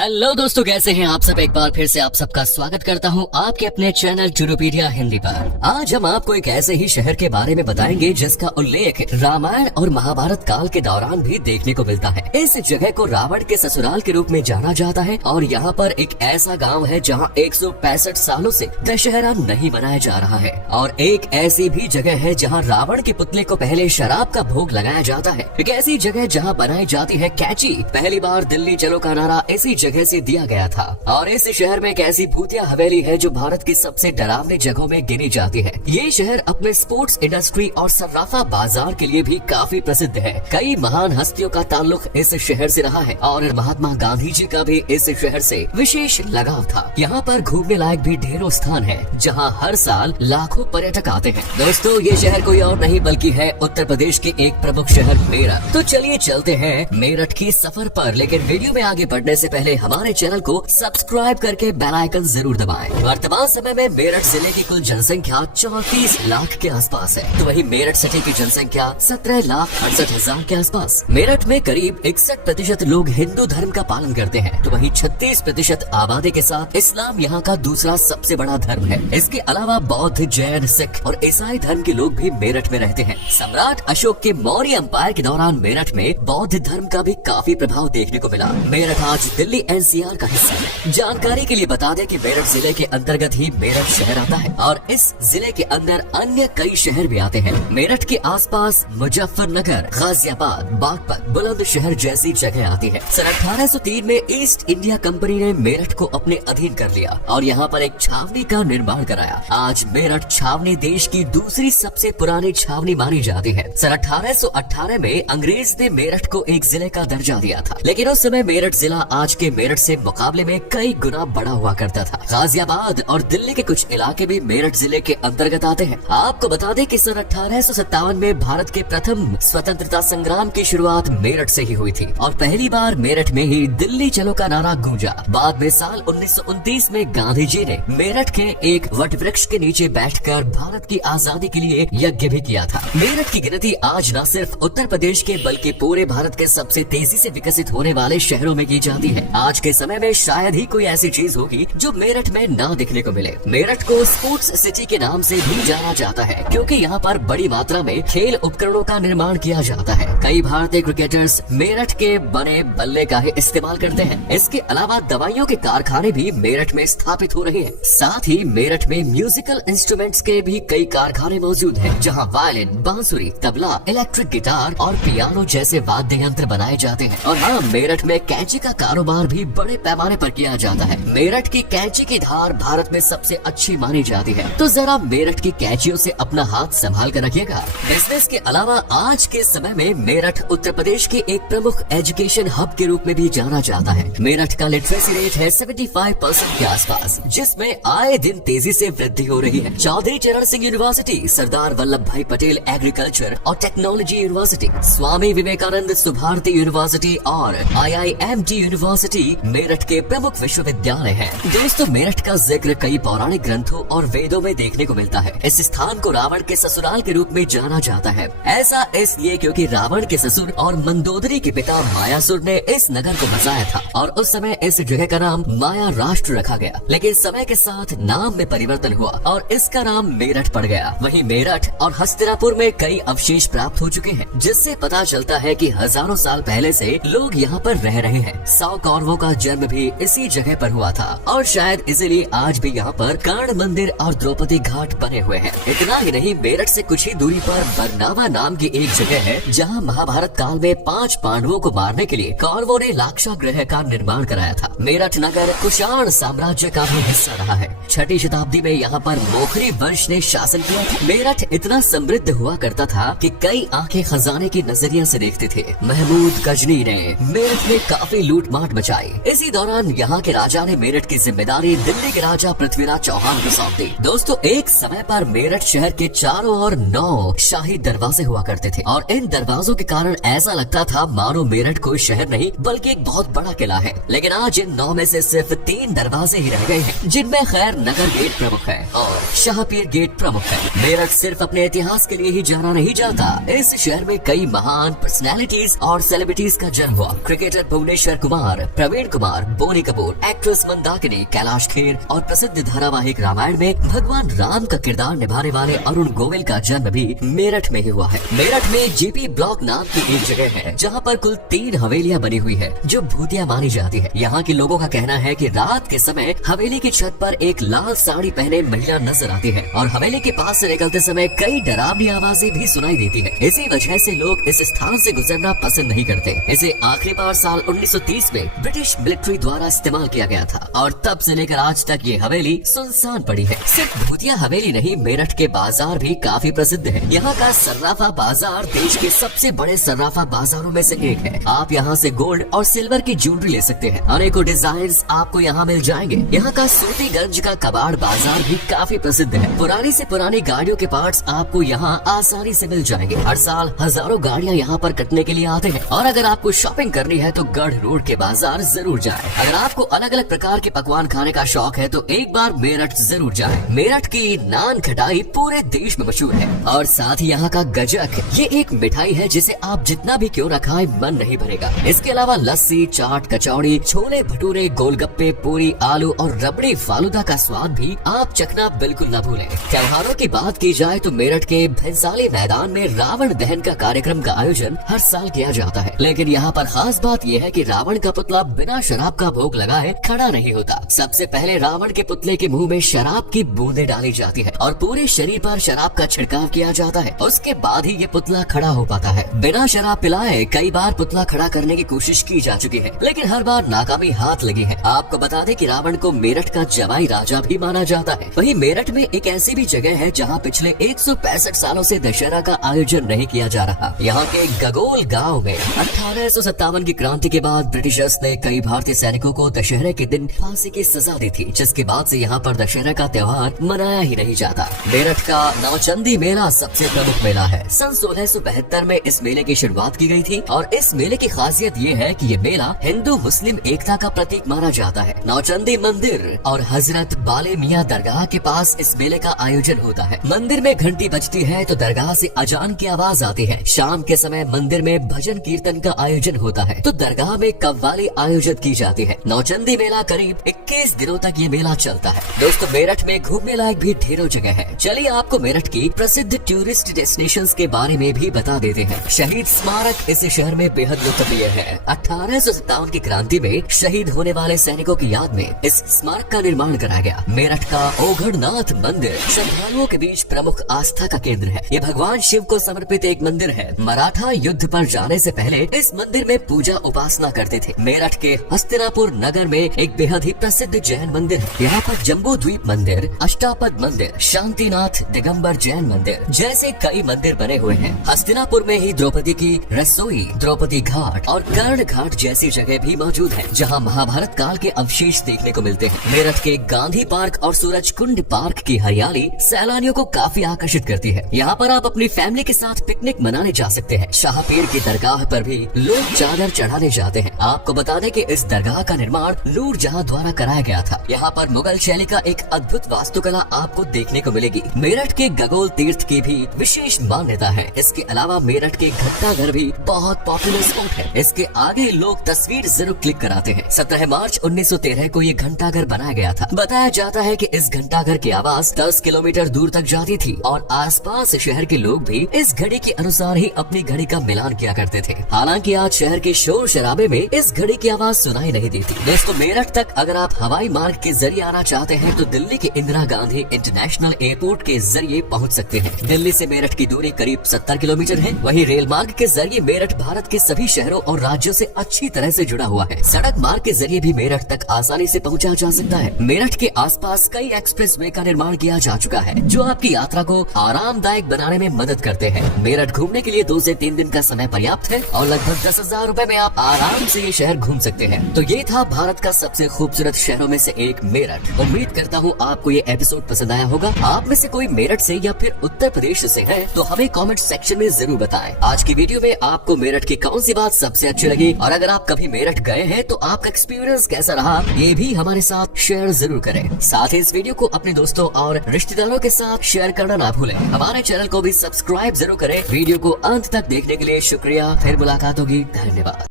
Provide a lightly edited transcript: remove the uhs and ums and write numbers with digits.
Hello दोस्तों, कैसे हैं आप सब। एक बार फिर से आप सबका स्वागत करता हूं आपके अपने चैनल जुनोपीडिया हिंदी पर। आज हम आपको एक ऐसे ही शहर के बारे में बताएंगे जिसका उल्लेख रामायण और महाभारत काल के दौरान भी देखने को मिलता है। इस जगह को रावण के ससुराल के रूप में जाना जाता है और यहाँ पर एक ऐसा गाँव है जहाँ 165 सालों से दशहरा नहीं मनाया जा रहा है। और एक ऐसी भी जगह है जहाँ रावण के पुतले को पहले शराब का भोग लगाया जाता है। एक ऐसी जगह जहाँ बनाई जाती है कैची। पहली बार दिल्ली चलो का नारा इसी जगह से दिया गया था। और इस शहर में एक ऐसी भूतिया हवेली है जो भारत की सबसे डरावनी जगहों में गिनी जाती है। ये शहर अपने स्पोर्ट्स इंडस्ट्री और सर्राफा बाजार के लिए भी काफी प्रसिद्ध है। कई महान हस्तियों का ताल्लुक इस शहर से रहा है और महात्मा गांधी जी का भी इस शहर से विशेष लगाव था। यहाँ पर घूमने लायक भी ढेरों स्थान है जहाँ हर साल लाखों पर्यटक आते हैं। दोस्तों, ये शहर कोई और नहीं बल्कि है उत्तर प्रदेश के एक प्रमुख शहर मेरठ। तो चलिए चलते हैं मेरठ की सफर पर। लेकिन वीडियो में आगे बढ़ने से पहले हमारे चैनल को सब्सक्राइब करके बेल आइकन जरूर दबाएं। वर्तमान समय में मेरठ जिले की कुल जनसंख्या 34 लाख के आसपास है, तो वहीं मेरठ सिटी की जनसंख्या 17,68,000 के आसपास। मेरठ में करीब 61% लोग हिंदू धर्म का पालन करते हैं, तो वहीं 36% आबादी के साथ इस्लाम यहाँ का दूसरा सबसे बड़ा धर्म है। इसके अलावा बौद्ध, जैन, सिख और ईसाई धर्म के लोग भी मेरठ में रहते हैं। सम्राट अशोक के मौर्य एम्पायर के दौरान मेरठ में बौद्ध धर्म का भी काफी प्रभाव देखने को मिला। मेरठ आज दिल्ली NCR का हिस्सा है। जानकारी के लिए बता दें कि मेरठ जिले के अंतर्गत ही मेरठ शहर आता है और इस जिले के अंदर अन्य कई शहर भी आते हैं। मेरठ के आसपास मुजफ्फरनगर, गाजियाबाद, बागपत, बुलंदशहर जैसी जगह आती है। सन 1803 में ईस्ट इंडिया कंपनी ने मेरठ को अपने अधीन कर लिया और यहाँ पर एक छावनी का निर्माण कराया। आज मेरठ छावनी देश की दूसरी सबसे पुरानी छावनी मानी जाती है। सन 1818 में अंग्रेज ने मेरठ को एक जिले का दर्जा दिया था, लेकिन उस समय मेरठ जिला आज के मेरठ से मुकाबले में कई गुना बड़ा हुआ करता था। गाजियाबाद और दिल्ली के कुछ इलाके भी मेरठ जिले के अंतर्गत आते हैं। आपको बता दें कि सन 1857 में भारत के प्रथम स्वतंत्रता संग्राम की शुरुआत मेरठ से ही हुई थी और पहली बार मेरठ में ही दिल्ली चलो का नारा गूंजा। बाद में साल 1929 में गांधी जी ने मेरठ के एक वट वृक्ष के नीचे बैठकर भारत की आजादी के लिए यज्ञ भी किया था। मेरठ की गिनती आज न सिर्फ उत्तर प्रदेश के बल्कि पूरे भारत के सबसे तेजी से विकसित होने वाले शहरों में की जाती है। आज के समय में शायद ही कोई ऐसी चीज होगी जो मेरठ में ना दिखने को मिले। मेरठ को स्पोर्ट्स सिटी के नाम से भी जाना जाता है क्योंकि यहाँ पर बड़ी मात्रा में खेल उपकरणों का निर्माण किया जाता है। कई भारतीय क्रिकेटर्स मेरठ के बने बल्ले का ही इस्तेमाल करते हैं। इसके अलावा दवाइयों के कारखाने भी मेरठ में स्थापित हो रहे हैं। साथ ही मेरठ में म्यूजिकल इंस्ट्रूमेंट्स के भी कई कारखाने मौजूद हैं, जहाँ वायलिन, बांसुरी, तबला, इलेक्ट्रिक गिटार और पियानो जैसे वाद्य यंत्र बनाए जाते हैं। और हाँ, मेरठ में कैंची का कारोबार भी बड़े पैमाने पर किया जाता है। मेरठ की कैंची की धार भारत में सबसे अच्छी मानी जाती है, तो जरा मेरठ की कैंचियों से अपना हाथ संभाल कर रखिएगा। बिजनेस के अलावा आज के समय में मेरठ उत्तर प्रदेश के एक प्रमुख एजुकेशन हब के रूप में भी जाना जाता है। मेरठ का लिटरेसी रेट है 75% के आसपास, जिसमें आए दिन तेजी से वृद्धि हो रही है। चौधरी चरण सिंह यूनिवर्सिटी, सरदार वल्लभ भाई पटेल एग्रीकल्चर और technology university, Swami Vivekananda Subharti university और IIMT यूनिवर्सिटी मेरठ के प्रमुख विश्वविद्यालय हैं। दोस्तों, मेरठ का जिक्र कई पौराणिक ग्रंथों और वेदों में देखने को मिलता है। इस स्थान को रावण के ससुराल के रूप में जाना जाता है। ऐसा इसलिए क्योंकि रावण के ससुर और मंदोदरी के पिता मायासुर ने इस नगर को बसाया था और उस समय इस जगह का नाम माया राष्ट्र रखा गया। लेकिन समय के साथ नाम में परिवर्तन हुआ और इसका नाम मेरठ पड़ गया। वहीं मेरठ और हस्तिनापुर में कई अवशेष प्राप्त हो चुके हैं, जिससे पता चलता है कि हजारों साल पहले से लोग यहाँ पर रह रहे हैं। 100 कौरवों का जन्म भी इसी जगह पर हुआ था और शायद इसीलिए आज भी यहाँ पर कर्ण मंदिर और द्रौपदी घाट बने हुए हैं। इतना ही नहीं, मेरठ से कुछ ही दूरी पर बरनावा नाम की एक जगह है जहाँ महाभारत काल में 5 पांडवों को मारने के लिए कौरवों ने लाक्षागृह का निर्माण कराया था। मेरठ नगर कुषाण साम्राज्य का भी हिस्सा रहा है। 6वीं शताब्दी में यहाँ पर मोखरी वंश ने शासन किया था। मेरठ इतना समृद्ध हुआ करता था कि कई आंखें खजाने की नजरिया से देखते थे। महमूद गजनी ने मेरठ में काफी लूट माट मचाई। इसी दौरान यहाँ के राजा ने मेरठ की जिम्मेदारी दिल्ली के राजा पृथ्वीराज चौहान को सौंप दी। दोस्तों, एक समय पर मेरठ शहर के चारों ओर 9 शाही दरवाजे हुआ करते थे और इन दरवाजों के कारण ऐसा लगता था मानो मेरठ कोई शहर नहीं बल्कि एक बहुत बड़ा किला है। लेकिन आज इन 9 में से सिर्फ 3 दरवाजे ही रह गए हैं, जिनमें खैर नगर गेट प्रमुख है और शाहपीर गेट प्रमुख है। मेरठ सिर्फ अपने इतिहास के लिए ही जाना नहीं जाता। इस शहर में कई महान पर्सनैलिटीज और सेलिब्रिटीज का जन्म हुआ। क्रिकेटर भुवनेश्वर कुमार, प्रवीण कुमार, बोनी कपूर, एक्ट्रेस मंदाकिनी, कैलाश खेर और प्रसिद्ध धारावाहिक रामायण में भगवान राम का किरदार निभाने वाले अरुण गोविल का जन्म भी मेरठ में ही हुआ है। मेरठ में जीपी ब्लॉक नाम की एक जगह है जहाँ पर कुल 3 हवेलियाँ बनी हुई है जो भूतिया मानी जाती है। यहाँ के लोगों का कहना है कि रात के समय हवेली की छत पर एक लाल साड़ी पहने महिला नजर आती है और हवेली के पास से निकलते समय कई डरावनी आवाजें भी सुनाई देती है। इसी वजह से लोग इस स्थान से गुजरना पसंद नहीं करते। इसे आखिरी बार साल 1930 में ब्रिटिश मिलिट्री द्वारा इस्तेमाल किया गया था और तब से लेकर आज तक ये हवेली सुनसान पड़ी है। सिर्फ भूतिया हवेली नहीं, मेरठ के बाजार भी काफी प्रसिद्ध है। यहाँ का सर्राफा बाजार देश के सबसे बड़े सर्राफा बाजारों में से एक है। आप यहाँ से गोल्ड और सिल्वर की ज्वेलरी ले सकते हैं। अनेकों डिजाइन्स आपको यहाँ मिल जाएंगे। यहाँ का सूतीगंज का कबाड़ बाजार भी काफी प्रसिद्ध है। पुरानी से पुरानी गाड़ियों के पार्ट्स आपको यहाँ आसानी से मिल जाएंगे। हर साल हजारों गाड़ियाँ यहाँ पर कटने के लिए आते हैं। और अगर आपको शॉपिंग करनी है तो गढ़ रोड के बाजार जरूर जाएं। अगर आपको अलग अलग प्रकार के पकवान खाने का शौक है तो एक बार मेरठ जरूर जाएं। मेरठ की नान खटाई पूरे देश में मशहूर है और साथ ही यहाँ का गजक, ये एक मिठाई है जिसे आप जितना भी क्यों न खाएं मन नहीं भरेगा। इसके अलावा लस्सी, चाट, कचौड़ी, छोले भटूरे, गोलगप्पे, पूरी, आलू और रबड़ी फालूदा का स्वाद भी आप चखना बिल्कुल न भूलें। त्योहारों की बात की जाए तो मेरठ के भैंसाली मैदान में रावण दहन का कार्यक्रम का आयोजन हर साल किया जाता है। लेकिन यहाँ पर खास बात यह है कि रावण का पुतला बिना शराब का भोग लगाए खड़ा नहीं होता। सबसे पहले रावण के पुतले के मुंह में शराब की बूंदें डाली जाती है और पूरे शरीर पर शराब का छिड़काव किया जाता है। उसके बाद ही ये पुतला खड़ा हो पाता है। बिना शराब पिलाए कई बार पुतला खड़ा करने की कोशिश की जा चुकी है, लेकिन हर बार नाकामी हाथ लगी है। आपको बता दें कि रावण को मेरठ का जवाई राजा भी माना जाता है। वहीं मेरठ में एक ऐसी भी जगह है जहां पिछले 165 सालों से दशहरा का आयोजन नहीं किया जा रहा। यहाँ के गगोल गांव में 1857 की क्रांति के बाद ब्रिटिशर्स ने कई भारतीय सैनिकों को दशहरे के दिन फांसी की सजा दी थी, जिसके बाद से यहाँ पर दशहरा का त्योहार मनाया ही नहीं जाता। मेरठ का नौचंदी मेला सबसे प्रमुख मेला है। सन 1672 में इस मेले की शुरुआत की गई थी और इस मेले की खासियत ये है कि ये मेला हिंदू मुस्लिम एकता का प्रतीक माना जाता है। नौचंदी मंदिर और हजरत बाले मियाँ दरगाह के पास इस मेले का आयोजन होता है। मंदिर में घंटी बजती है तो दरगाह से अजान की आवाज आती है। शाम के समय मंदिर में भजन कीर्तन का आयोजन होता है तो दरगाह में कव्वाली आयोजित की जाती है। नौचंदी मेला करीब 21 दिनों तक ये मेला चलता है। दोस्तों, मेरठ में घूमने लायक भी ढेरों जगह है। चलिए आपको मेरठ की प्रसिद्ध टूरिस्ट डेस्टिनेशंस के बारे में भी बता देते हैं। शहीद स्मारक इस शहर में बेहद लोकप्रिय है। 1857 की क्रांति में शहीद होने वाले सैनिकों की याद में इस स्मारक का निर्माण कराया गया। मेरठ का ओघड़नाथ मंदिर श्रद्धालुओं के बीच प्रमुख आस्था का केंद्र है। ये भगवान शिव को समर्पित एक मंदिर है। मराठा युद्ध पर जाने से पहले इस मंदिर में पूजा उपासना करते थे। मेरठ के हस्तिनापुर नगर में एक बेहद ही प्रसिद्ध जैन मंदिर है। यहाँ पर जम्बू द्वीप मंदिर, अष्टापद मंदिर, शांतिनाथ दिगंबर जैन मंदिर जैसे कई मंदिर बने हुए हैं। हस्तिनापुर में ही द्रौपदी की रसोई, द्रौपदी घाट और कर्ण घाट जैसी जगह भी मौजूद है जहाँ महाभारत काल के अवशेष देखने को मिलते हैं। मेरठ के गांधी पार्क और सूरज कुंड पार्क की हरियाली सैलानियों को काफी आकर्षित करती है। यहाँ पर आप अपनी फैमिली के साथ पिकनिक मनाने जा सकते हैं। शाहपीर की दरगाह पर भी लोग चादर चढ़ाने जाते हैं। आपको बता दें कि इस दरगाह का निर्माण नूरजहां द्वारा कराया गया था। यहाँ पर मुगल शैली का एक अद्भुत वास्तुकला आपको देखने को मिलेगी। मेरठ के गगोल तीर्थ की भी विशेष मान्यता है। इसके अलावा मेरठ के घंटाघर भी बहुत पॉपुलर स्पॉट है। इसके आगे लोग तस्वीर जरूर क्लिक कराते हैं। 17 मार्च 1913 को ये घंटाघर बनाया गया था। बताया जाता है कि इस घंटाघर की आवाज 10 किलोमीटर दूर तक जाती थी और आसपास शहर के लोग भी इस घड़ी के अनुसार ही अपनी घड़ी का मिलान किया करते थे। हालांकि आज शहर के शोर शराबे में इस घड़ी की आवाज सुनाई नहीं देती। दोस्तों, मेरठ तक अगर आप हवाई मार्ग के जरिए आना चाहते हैं तो दिल्ली के इंदिरा गांधी इंटरनेशनल एयरपोर्ट के जरिए पहुंच सकते हैं। दिल्ली से मेरठ की दूरी करीब 70 किलोमीटर है। वहीं रेल मार्ग के जरिए मेरठ भारत के सभी शहरों और राज्यों से अच्छी तरह से जुड़ा हुआ है। सड़क मार्ग के जरिए भी मेरठ तक आसानी से पहुंचा जा सकता है। मेरठ के आसपास कई एक्सप्रेस वे का निर्माण किया जा चुका है जो आपकी यात्रा को आरामदायक बनाने में मदद करते हैं। मेरठ घूमने के लिए 2 से 3 दिन का समय पर्याप्त है और लगभग 10,000 रुपए में आप आराम से ये शहर घूम सकते हैं। तो ये था भारत का सबसे खूबसूरत शहरों में से एक मेरठ। उम्मीद करता हूँ आपको ये एपिसोड पसंद आया होगा। आप में से कोई मेरठ से या फिर उत्तर प्रदेश से है तो हमें कमेंट सेक्शन में जरूर बताएं। आज की वीडियो में आपको मेरठ की कौन सी बात सबसे अच्छी लगी और अगर आप कभी मेरठ गए हैं तो आपका एक्सपीरियंस कैसा रहा ये भी हमारे साथ शेयर जरूर करें। साथ ही इस वीडियो को अपने दोस्तों और रिश्तेदारों के साथ शेयर करना ना भूलें। हमारे चैनल को भी सब्सक्राइब जरूर करें। वीडियो को अंत तक देखने के लिए शुक्रिया। फिर मुलाकात होगी। धन्यवाद।